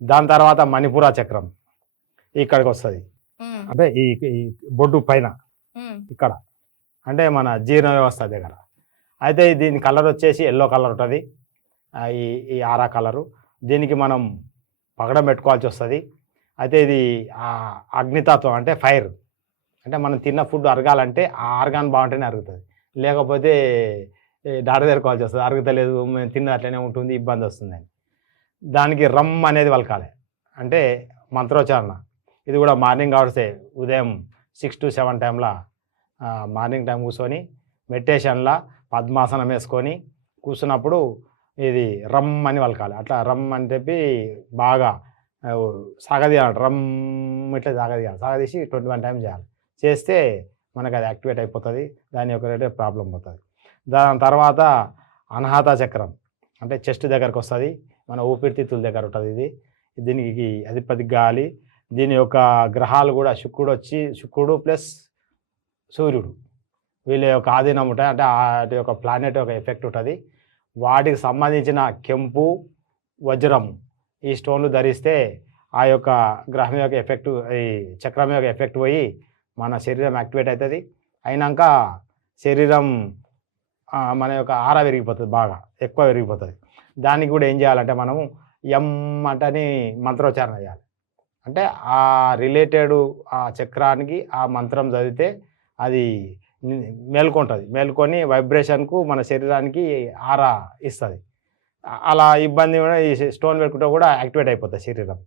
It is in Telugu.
దాని తర్వాత మణిపుర చక్రం ఇక్కడికి వస్తుంది. అంటే ఈ ఈ బొడ్డు పైన ఇక్కడ అంటే మన జీర్ణ వ్యవస్థ దగ్గర. అయితే దీని కలర్ వచ్చేసి ఎల్లో కలర్ ఉంటుంది. ఈ ఈ ఆరా కలరు. దీనికి మనం పగడం పెట్టుకోవాల్సి వస్తుంది. అయితే ఇది అగ్నితత్వం అంటే ఫైర్. అంటే మనం తిన్న ఫుడ్ అరగాలంటే ఆ ఆర్గాన్ బాగుంటేనే అరుగుతుంది. లేకపోతే డాక్టర్ దగ్గరకోవాల్సి వస్తుంది. అరుగుతలేదు, మేము తిన్నది అట్లనే ఉంటుంది, ఇబ్బంది వస్తుందని. దానికి రమ్ అనేది పలకాలి. అంటే మంత్రోచ్చారణ. ఇది కూడా మార్నింగ్ అవర్సే, ఉదయం 6 to 7 టైంలో మార్నింగ్ టైం కూర్చొని మెడిటేషన్లా పద్మాసనం వేసుకొని కూర్చున్నప్పుడు ఇది రమ్ అని పలకాలి. అట్లా రమ్ అని చెప్పి బాగా సాగదీయాలి. రమ్ ఇట్లా సాగదీసి 21 టైమ్స్ చేయాలి. చేస్తే మనకు అది యాక్టివేట్ అయిపోతుంది. దాని యొక్క ప్రాబ్లం పోతుంది. దాని తర్వాత అనాహత చక్రం అంటే చెస్ట్ దగ్గరకు వస్తుంది. మన ఊపిరితిత్తుల దగ్గర ఉంటుంది. దీనికి అధిపతి గాలి. దీని యొక్క గ్రహాలు కూడా శుక్రుడు ప్లస్ సూర్యుడు వీళ్ళ యొక్క ఆధీనం ఉంటాయి. అంటే వాటి యొక్క ప్లానెట్ యొక్క ఎఫెక్ట్ ఉంటుంది. వాటికి సంబంధించిన కెంపు, వజ్రం ఈ స్టోన్లు ధరిస్తే ఆ యొక్క గ్రహం యొక్క ఎఫెక్ట్, ఈ చక్రం యొక్క ఎఫెక్ట్ పోయి మన శరీరం యాక్టివేట్ అవుతుంది. అయినాక శరీరం మన యొక్క ఆరా విరిగిపోతుంది, బాగా ఎక్కువ విరిగిపోతుంది. దానికి కూడా ఏం చేయాలంటే మనము ఎం అంటని మంత్రోచ్చారణ చేయాలి. అంటే ఆ రిలేటెడ్ ఆ చక్రానికి ఆ మంత్రం చదివితే అది మేల్కొంటుంది. మేల్కొని వైబ్రేషన్కు మన శరీరానికి ఆరా ఇస్తుంది. అలా ఇబ్బంది కూడా ఈ స్టోన్ పెట్టుకుంటే కూడా యాక్టివేట్ అయిపోతుంది శరీరం.